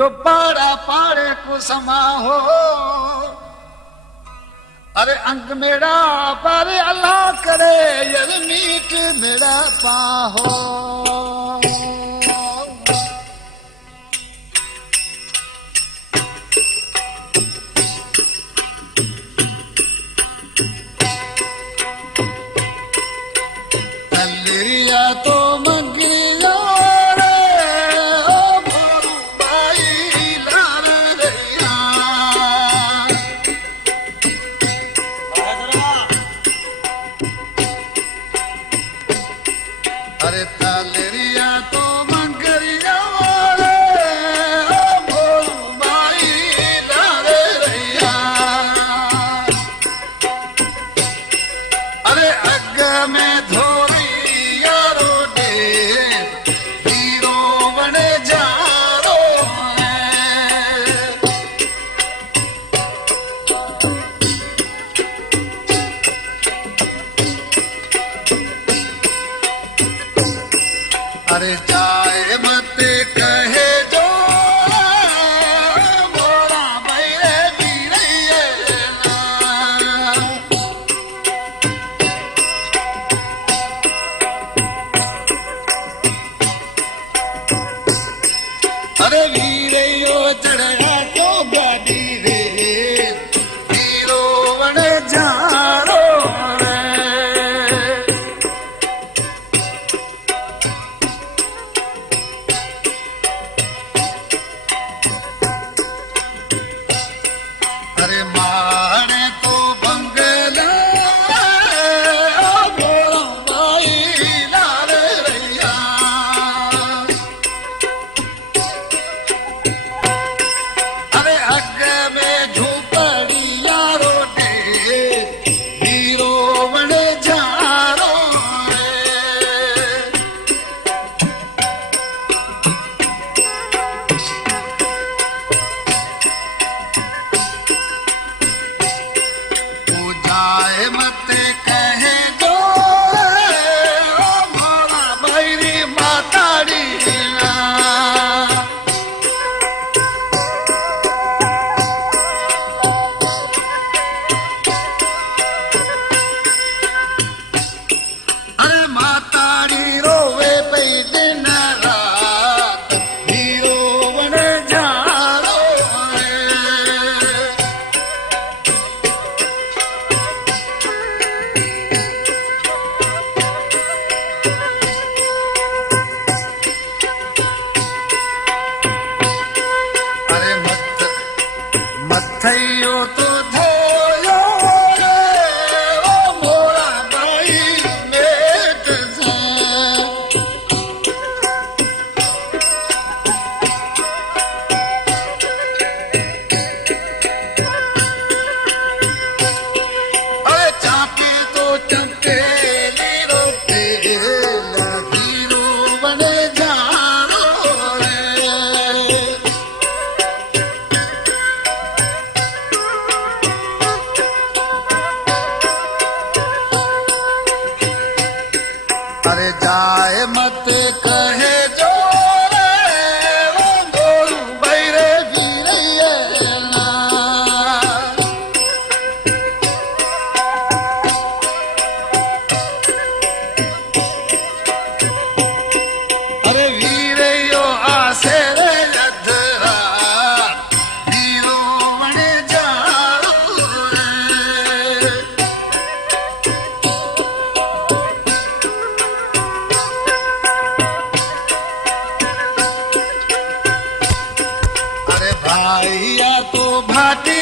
जो पाड़ा पाड़े को समा हो, अरे अंग मेरा पर अल्लाह करे ये मीट मेरा पाहो। तो मंगरिया रे ओ भोरू भाई लाल रैया, अरे तालरिया तो मंगरिया रे ओ भोरू भाई लाल रैया, अरे अग में धोरी अरे जाए मत कहे जो मोरा भैरे वीरैया, अरे वीरैयो चढ़ा तो गाड़ी रे वीरो बन जानो अरे माने तो बंगला भोला भाई लाल रैया, अरे अग में झोपड़िया रोटे हीरो बन जानो जाए मत कहे जो मोरा भैरी माताड़ी, अरे माताड़ी रोवे पे दिन रात हीरो बन जानो मथैयो तो धोयो रे ओ मोरा भाई मेट से, अरे चापी तो चमकेली रोटे हीरो बने जानो रे, अरे जाए मत कहे जो रे ओ भोरू भैरे वीरैया, अरे वीरैयो आसे रे अधरा हीरो बन जानो रे, भैया तो भाटी